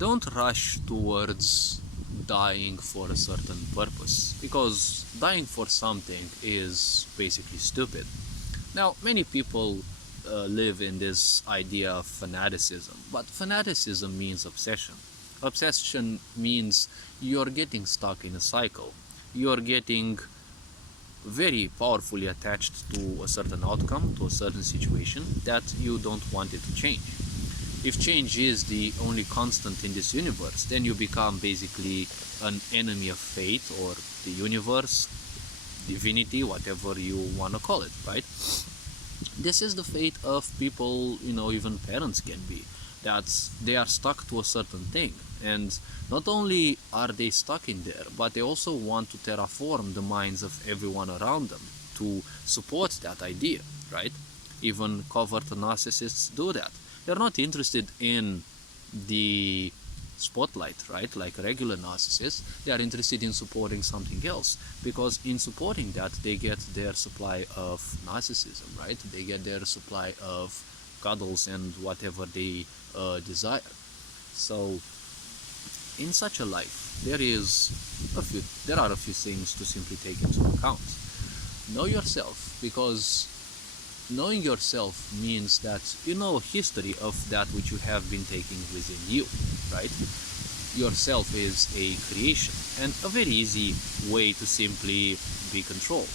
don't rush towards dying for a certain purpose, because dying for something is basically stupid. Now, many people live in this idea of fanaticism, but fanaticism means obsession. Obsession means you're getting stuck in a cycle. You're getting very powerfully attached to a certain outcome, to a certain situation that you don't want it to change. If change is the only constant in this universe, then you become basically an enemy of fate or the universe, divinity, whatever you want to call it, right? This is the fate of people, even parents can be, that they are stuck to a certain thing. And not only are they stuck in there, but they also want to terraform the minds of everyone around them to support that idea, right? Even covert narcissists do that. They're not interested in the spotlight, right? Like regular narcissists, they are interested in supporting something else, because in supporting that, they get their supply of narcissism, right? They get their supply of cuddles and whatever they desire. So in such a life, there are a few things to simply take into account. Know yourself, because knowing yourself means that you know history of that which you have been taking within you, right? Yourself is a creation, and a very easy way to simply be controlled.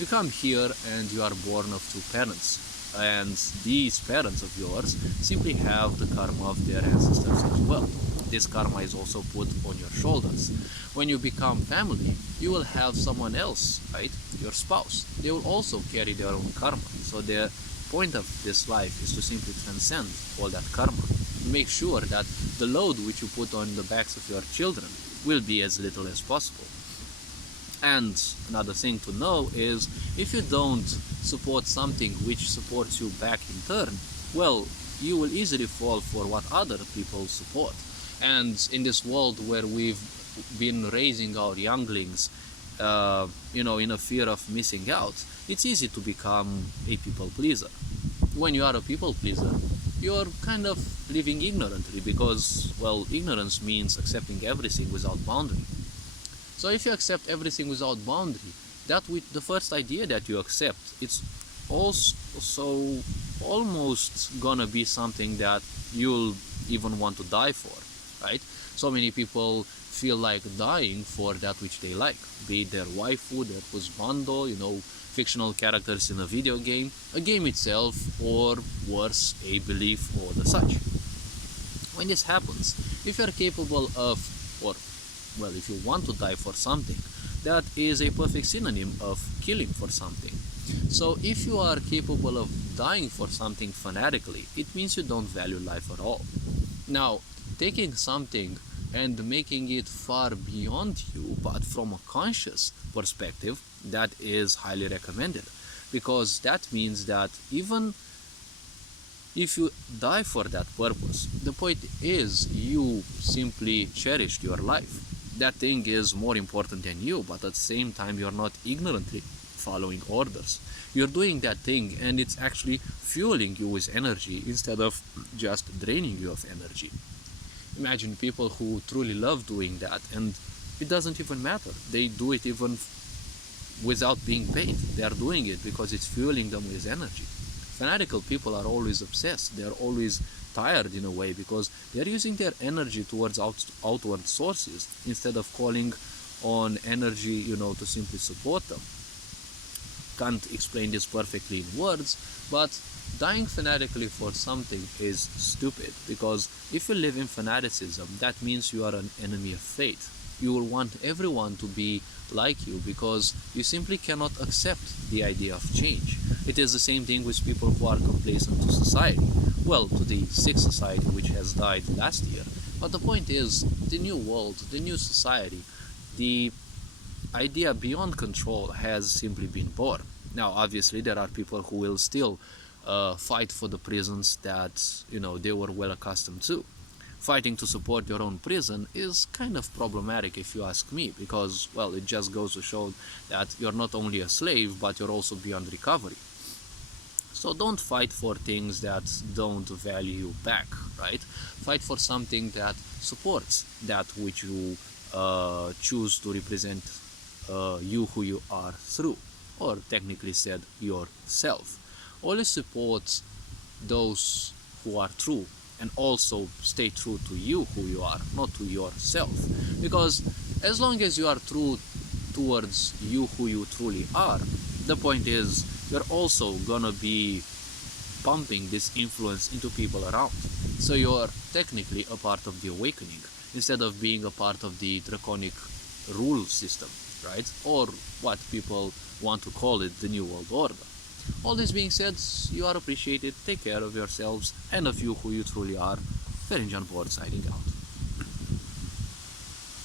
You come here and you are born of two parents, and these parents of yours simply have the karma of their ancestors as well. This karma is also put on your shoulders. When you become family, you will have someone else, right? Your spouse. They will also carry their own karma. So the point of this life is to simply transcend all that karma. Make sure that the load which you put on the backs of your children will be as little as possible. And another thing to know is, if you don't support something which supports you back in turn, well, you will easily fall for what other people support. And in this world where we've been raising our younglings, in a fear of missing out, it's easy to become a people pleaser. When you are a people pleaser, you're kind of living ignorantly, because, well, ignorance means accepting everything without boundary. So if you accept everything without boundary, the first idea that you accept, it's also almost gonna be something that you'll even want to die for, right? So many people feel like dying for that which they like, be it their waifu, their husbando, fictional characters in a video game, a game itself, or worse, a belief or the such. When this happens, if you're capable of, if you want to die for something, that is a perfect synonym of killing for something. So if you are capable of dying for something fanatically, it means you don't value life at all. Now, taking something and making it far beyond you, but from a conscious perspective, that is highly recommended, because that means that even if you die for that purpose, the point is you simply cherished your life. That thing is more important than you, but at the same time you're not ignorantly following orders. You're doing that thing and it's actually fueling you with energy instead of just draining you of energy. Imagine people who truly love doing that, and it doesn't even matter. They do it even without being paid. They are doing it because it's fueling them with energy. Fanatical people are always obsessed. They're always tired in a way, because they're using their energy towards outward sources instead of calling on energy, to simply support them. Can't explain this perfectly in words, but dying fanatically for something is stupid, because if you live in fanaticism, that means you are an enemy of fate. You will want everyone to be like you, because you simply cannot accept the idea of change. It is the same thing with people who are complacent to society. Well, to the sick society which has died last year. But the point is, the new world, the new society, the idea beyond control has simply been born. Now, obviously, there are people who will still fight for the prisons that they were well accustomed to. Fighting to support your own prison is kind of problematic, if you ask me, because, well, it just goes to show that you're not only a slave, but you're also beyond recovery. So don't fight for things that don't value you back, right? Fight for something that supports that which you choose to represent you who you are through, or technically said, yourself. Always support those who are true, and also stay true to you who you are, not to yourself. Because as long as you are true towards you who you truly are, the point is you're also gonna be pumping this influence into people around. So you're technically a part of the awakening instead of being a part of the draconic rule system, right? Or what people want to call it, the New World Order. All this being said, you are appreciated, take care of yourselves and of you who you truly are. John Board signing out.